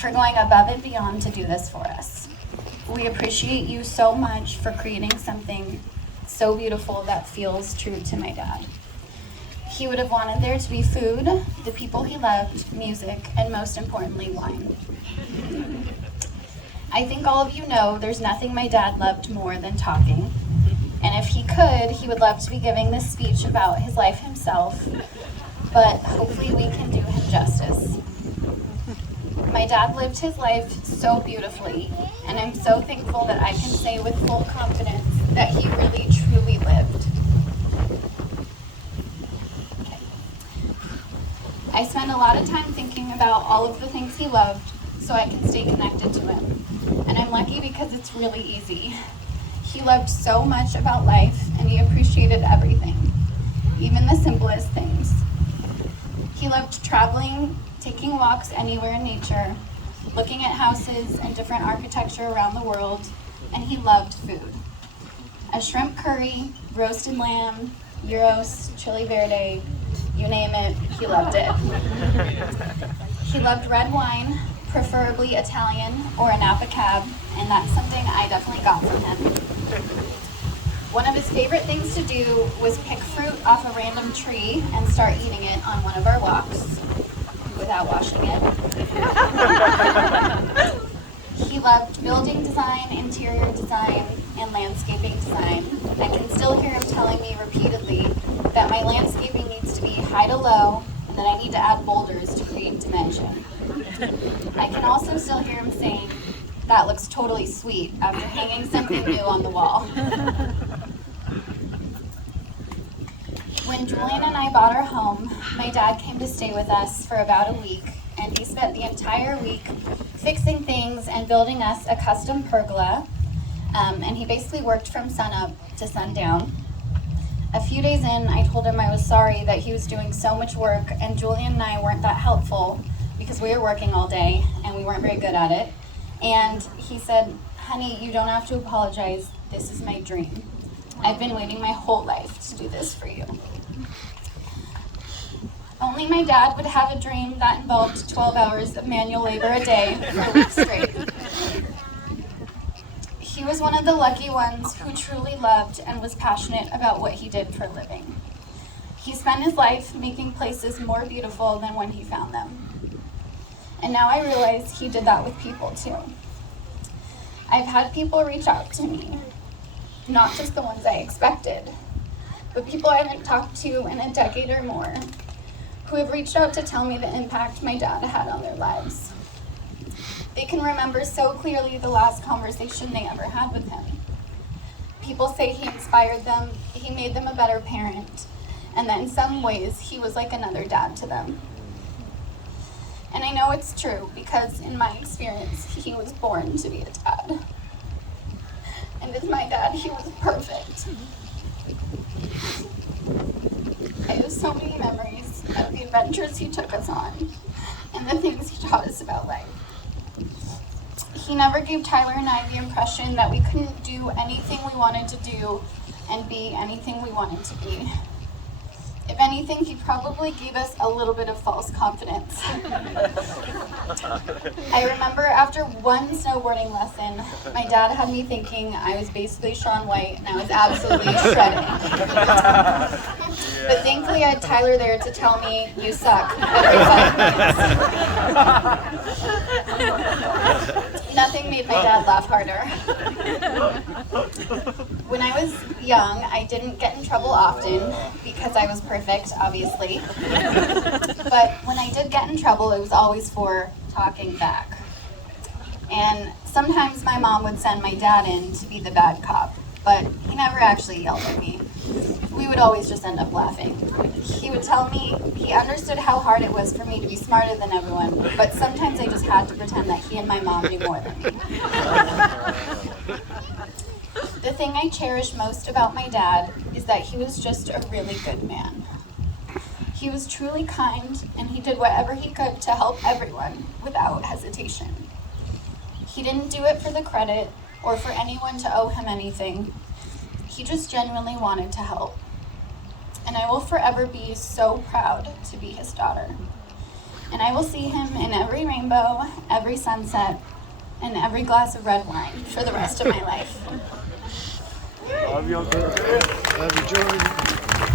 for going above and beyond to do this for us. We appreciate you so much for creating something so beautiful that feels true to my dad. He would have wanted there to be food, the people he loved, music, and most importantly, wine. I think all of you know there's nothing my dad loved more than talking. And if he could, he would love to be giving this speech about his life himself, but hopefully we can do him justice. My dad lived his life so beautifully, and I'm so thankful that I can say with full confidence that he really, truly lived. Okay. I spend a lot of time thinking about all of the things he loved so I can stay connected to him, and I'm lucky because it's really easy. He loved so much about life, and he appreciated everything, even the simplest things. He loved traveling, taking walks anywhere in nature, looking at houses and different architecture around the world, and he loved food. A shrimp curry, roasted lamb, gyros, chili verde, you name it, he loved it. He loved red wine, preferably Italian or a Napa cab, and that's something I definitely got from him. One of his favorite things to do was pick fruit off a random tree and start eating it on one of our walks without washing it. He loved building design, interior design, and landscaping design. I can still hear him telling me repeatedly that my landscaping needs to be high to low and that I need to add boulders to create dimension. I can also still hear him saying, "That looks totally sweet," after hanging something new on the wall. When Julian and I bought our home, my dad came to stay with us for about a week, and he spent the entire week fixing things and building us a custom pergola, and he basically worked from sunup to sundown. A few days in, I told him I was sorry that he was doing so much work, and Julian and I weren't that helpful because we were working all day, and we weren't very good at it. And he said, "Honey, you don't have to apologize. This is my dream. I've been waiting my whole life to do this for you." Only my dad would have a dream that involved 12 hours of manual labor a day for a week straight. He was one of the lucky ones who truly loved and was passionate about what he did for a living. He spent his life making places more beautiful than when he found them. And now I realize he did that with people too. I've had people reach out to me, not just the ones I expected, but people I haven't talked to in a decade or more, who have reached out to tell me the impact my dad had on their lives. They can remember so clearly the last conversation they ever had with him. People say he inspired them, he made them a better parent, and that in some ways he was like another dad to them. And I know it's true because in my experience, he was born to be a dad. And as my dad, he was perfect. I have so many memories of the adventures he took us on and the things he taught us about life. He never gave Tyler and I the impression that we couldn't do anything we wanted to do and be anything we wanted to be. If anything, he probably gave us a little bit of false confidence. I remember after one snowboarding lesson, my dad had me thinking I was basically Shaun White and I was absolutely shredding. But thankfully I had Tyler there to tell me, "You suck," every 5 minutes. Nothing made my dad laugh harder. When I was young, I didn't get in trouble often because I was perfect, obviously. But when I did get in trouble, it was always for talking back. And sometimes my mom would send my dad in to be the bad cop, but he never actually yelled at me. We would always just end up laughing. He would tell me he understood how hard it was for me to be smarter than everyone, but sometimes I just had to pretend that he and my mom knew more than me. The thing I cherish most about my dad is that he was just a really good man. He was truly kind, and he did whatever he could to help everyone without hesitation. He didn't do it for the credit or for anyone to owe him anything. He just genuinely wanted to help. And I will forever be so proud to be his daughter. And I will see him in every rainbow, every sunset, and every glass of red wine for the rest of my life. Love you, Uncle. Love you, Joey.